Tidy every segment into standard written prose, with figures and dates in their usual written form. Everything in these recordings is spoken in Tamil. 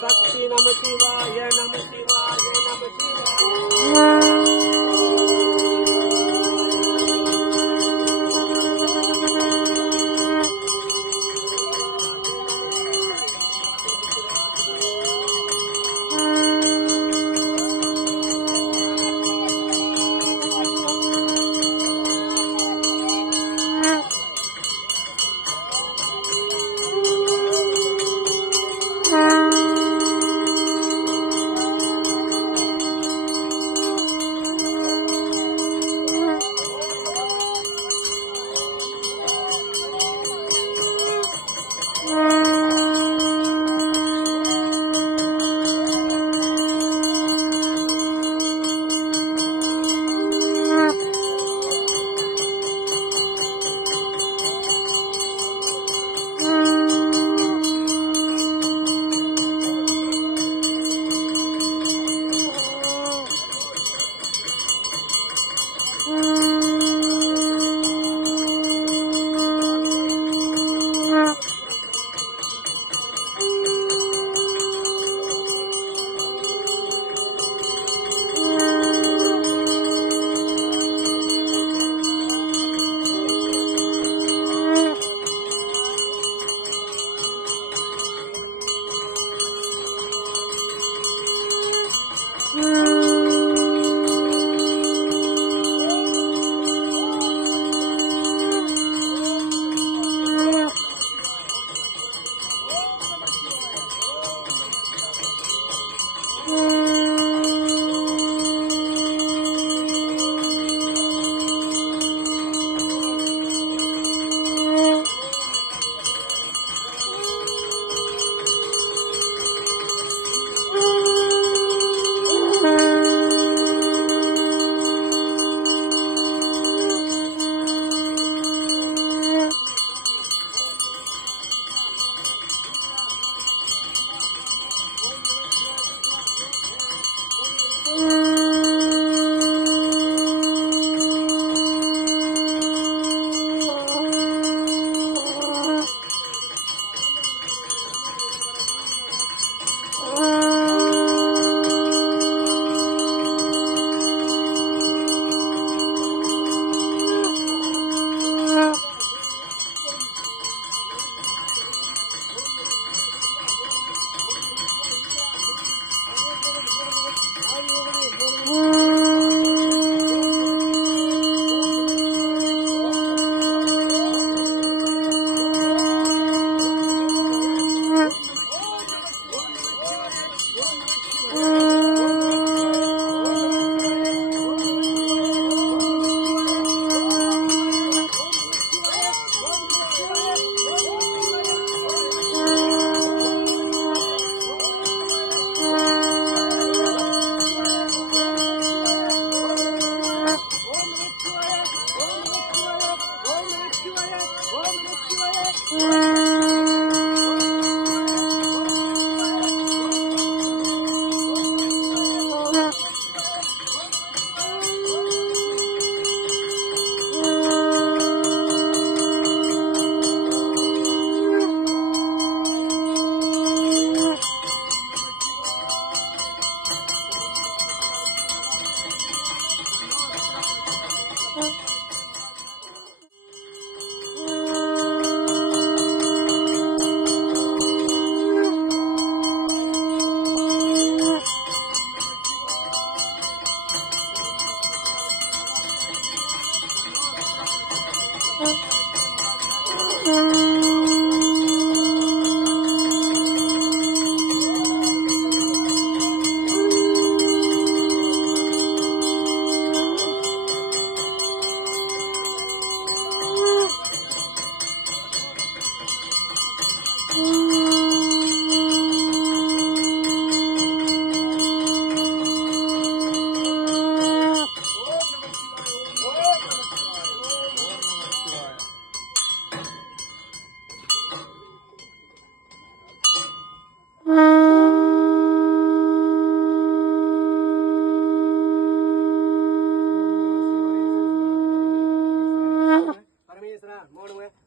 शक्ति नमः शिवाय नमः शिवाय नमः शिवाय।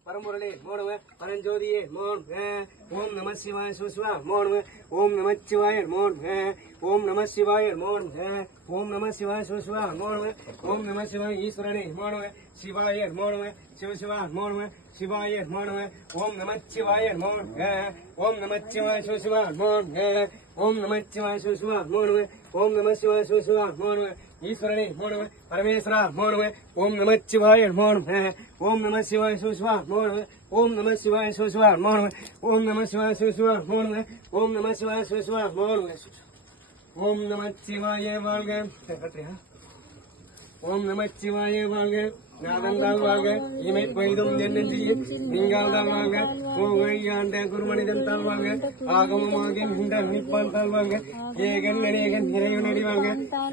परमुरली मोड़ परंजोदिये मोड़ ओम नमः நம சிவாய சிவசிவா நமோ நம ஓம் நம சிவாய நமோ நம ஓம் நம சிவாய நமோ நம ஓம் நம சிவாய சிவசிவா நமோ நம ஓம் நம சிவாய ஈஸ்வரனே நமோ நம சிவாய நமோ நம சிவசிவா நமோ நம சிவாய நமோ நம ஓம் நம சிவாய நமோ நம ஓம் நம சிவாய சிவசிவா நமோ நம ஓம் நம சிவாய சிவசிவா நமோ நம ஓம் நம சிவாய சிவசிவா நமோ நம ஈஸ்வரனே நமோ நம பரமேஸ்வரா நமோ நம ஓம் நம சிவாய நமோ நம ஓம் நம சிவாய சிவசிவா நமோ நம ஓம் நம சிவாய சிவசிவா நமோ நம ஓம் நம சிவாய சிவசிவா நமோ நம ஓம் நம சிவாய சிவசிவா நமோ நம ஓம் நம சிவாய வாழ்க ஓம் நம சிவாய வாழ்க நாதந்தால் வாழ்க இமை பெய்தும் என்னென்றியில் நீங்கள் தான் வாழ்க ஓழியாண்ட குருமனிதன் தாழ் வாழ்க ஆகமமாக நின்ற நிப்பான் தாழ் வாழ்க ஏகன் அநேகன் இறைவன் அடி வாழ்க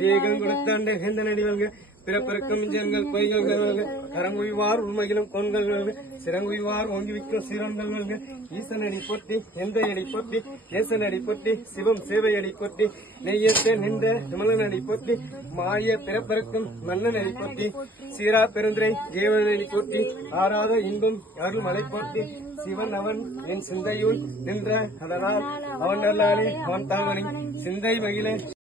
ஏகன் கொடுத்தாண்ட எந்த நடி வாழ்க பிறப்பிறக்கும் ஜென்கள் பொய்கள் வாழ்க கரங்குவிவார் உண்மையிலும் கொண்கள் வாழ்க சிறங்குவிவார் ஓங்கிவிக்கும் சீரன்கள் வாழ்க ஈசனடி பொட்டி எந்த அடி பொட்டி ஏசனடி பொட்டி சிவம் சேவையடி பொட்டி நெய்யத்த நின்ற விமலனடி பொட்டி மாய பிறப்பிறக்கும் மன்னனடி பொட்டி சீரா பெருந்திரை தேவனடி பொட்டி ஆறாத இன்பம் அருள் மலை பொட்டி சிவன் அவன் என் சிந்தையுள் நின்ற அதனால் அவன் நல்லாலே அவன் தாவணி சிந்தை மகிழ